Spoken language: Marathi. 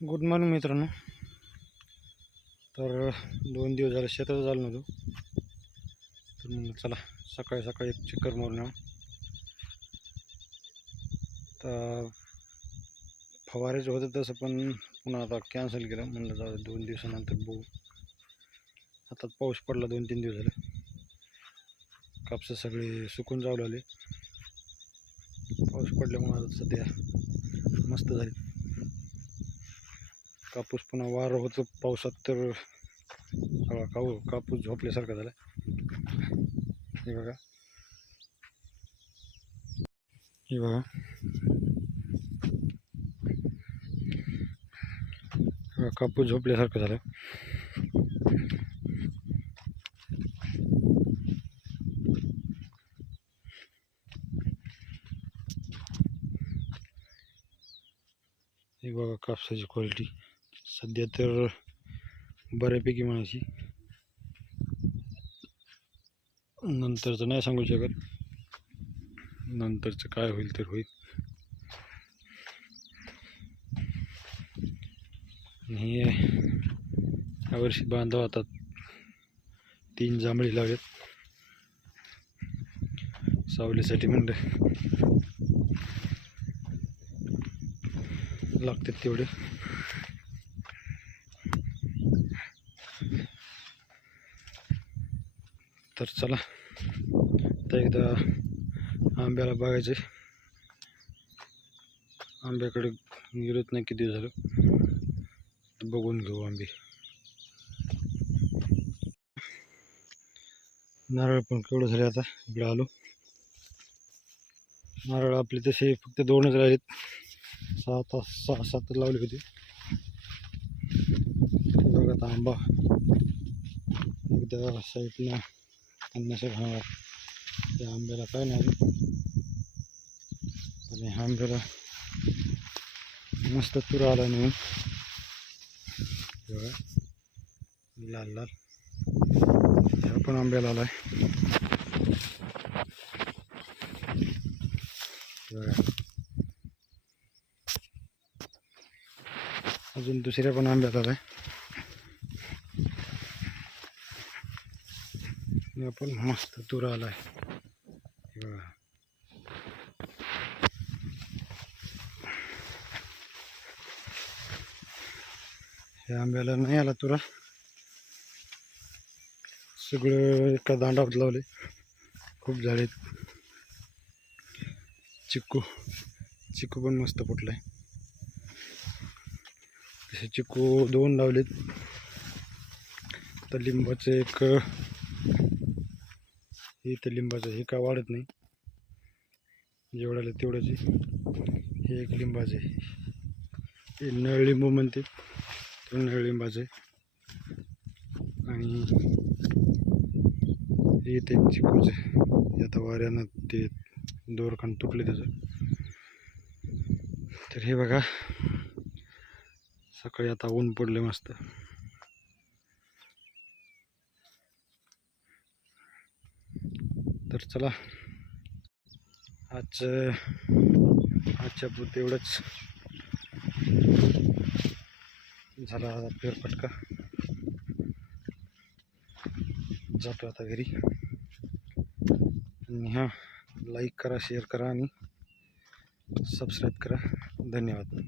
गुड मॉर्निंग मित्रांनो. तर दोन दिवस झाले शेतात झालं नव्हतो. तर म्हणलं चला सकाळी सकाळी एक चक्कर मारून तर फवारेच होतं तसं पण पुन्हा आता कॅन्सल केलं. म्हणलं जाऊ दोन दिवसानंतर बघू. आता पाऊस पडला दोन तीन दिवस झाले. कापसं सगळे सुकून जाऊ लागले. पाऊस पडल्यामुळे आता सध्या मस्त झाली कापूस पुन्हा वारं होतं पावसात तर सगळा काऊ कापूस झोपल्यासारखा झाला. हे बघा. हे बघा. कापूस झोपल्यासारखं झालं. हे बघा कापसाची क्वालिटी सध्या तर बऱ्यापैकी म्हणायची नंतरचं नाही सांगू शकत. नंतरचं काय होईल तर होईल. आणि यावर्षी बांधव आता तीन जांभळी लावलेत. सावलीसाठी म्हणलं लागतात तेवढे. तर चला. आता एकदा आंब्याला बघायचे. आंब्याकडे गेलोच नाही किती झालं. बघून घेऊ आंबे. नारळ पण केवढं झाले आता. इकडे आलो. नारळ आपले तसे फक्त दोनच राहिलेत. सहा तास सहा सात लावले होते. बघा आता आंबा. एकदा साईडनं अन्नाच्या भावात त्या आंब्याला काय नाही आणि ह्या आंब्याला मस्त तुरा आला म्हणून बघा लाल लाल ह्या पण आंब्याला आलाय बघा अजून दुसऱ्या पण आंब्यात आलाय या पण मस्त तुरा आला आहे बघा. हे आंब्याला नाही आला तुरा. सगळं एका दांडावर लावले खूप झाडे चिक्कू. चिक्कू पण मस्त फुटलाय. तसे चिक्कू दोन लावलेत. तर लिंबाचं एक इथं लिंबाचं हे काय वाढत नाही? जेवढ्याला तेवढंच हे एक लिंबाचं आहे. हे नळ लिंबू म्हणते तो नळ लिंबाचं आहे. आणि हे ते चिकूचं आहे. आता वाऱ्यानं ते दोरखान तुटले त्याचं. तर हे बघा. सकाळी आता ऊन पडले मस्त. तर चला. आज आजच्या पुरतं एवढंच. झाला आता फेरफटका जातो आता घरी. आणि हां लाईक करा शेअर करा आणि सबस्क्राईब करा. धन्यवाद.